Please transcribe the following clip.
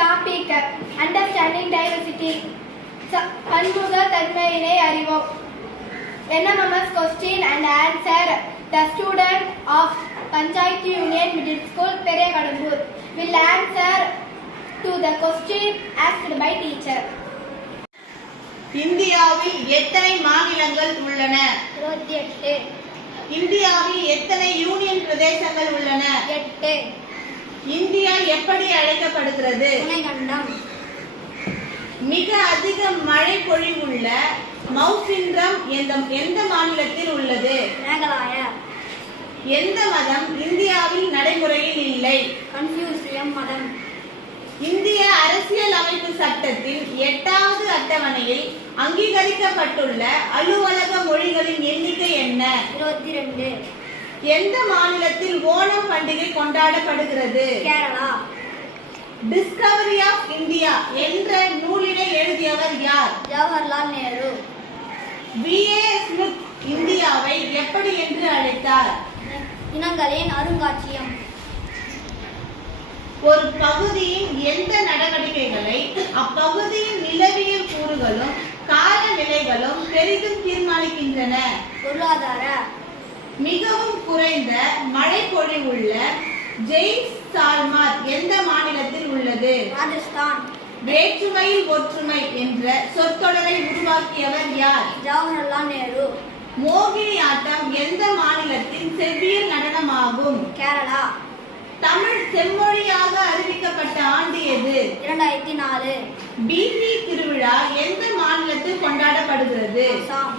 Topic: Understanding Diversity. பன்முக தன்மையினை அறிவோம். NMMS question and answer. The student of Panchayat Union Middle School, Perekadambur, will answer to the question asked by teacher. இந்தியாவில் எத்தனை மாநிலங்கள் உள்ளன? 28. இந்தியாவில் எத்தனை யூனியன் பிரதேசங்கள் உள்ளன? 8. இந்தியா எப்படி அழைக்கப்படுகிறது? துணைக்கண்டம். மிக அதிக மழை பொழிவுள்ள மௌசின்ரம் எந்த மாநிலத்தில் உள்ளது? மேகாலயா. எந்த மதம் இந்தியாவில் நடைமுறையில் இல்லை? கன்ஃபூசியம் மதம். இந்திய அரசியல் அமைப்பு சட்டத்தின் 8வது அட்டவணையில் அங்கீகரிக்கப்பட்டுள்ள அலுவலக மொழிகளின் எண்ணிக்கை என்ன? 22. எந்த மாநிலத்தில் ஓணம் பண்டிகை கொண்டாடப்படுகிறது? கேரளா. டிஸ்கவரி ஆஃப் இந்தியா என்ற நூலினை எழுதியவர் யார்? ஜவஹர்லால் நேரு. B.A. ஸ்மித் இந்தியாவை எப்படி என்று அழைத்தார்? இனங்களின் அருங்காட்சியம். ஒரு பகுதியின் எந்த நடவடிக்கைகளை அப்பகுதியின் நிலவியல் கூறுகளும் காலநிலைகளும் பெரிதும் தீர்மானிக்கின்றன? பொருளாதார. மிகவும் குறைந்த மழை பொழிவுள்ள ஜெய்சால்மர் எந்த மாநிலத்தில் உள்ளது? ராஜஸ்தான். வேற்றுமையில் ஒற்றுமை என்ற சொற்றொடரை உருவாக்கியவர் யார்? ஜவஹர்லால் நேரு. மோகினி ஆட்டம் எந்த மாநிலத்தின் செவ்வியல் நடனமாகும்? கேரளா. தமிழ் செம்மொழியாக அறிவிக்கப்பட்ட ஆண்டு எது? 2004. பிசி திருவிழா எந்த மாநிலத்தில் கொண்டாடப்படுகிறது? அசாம்.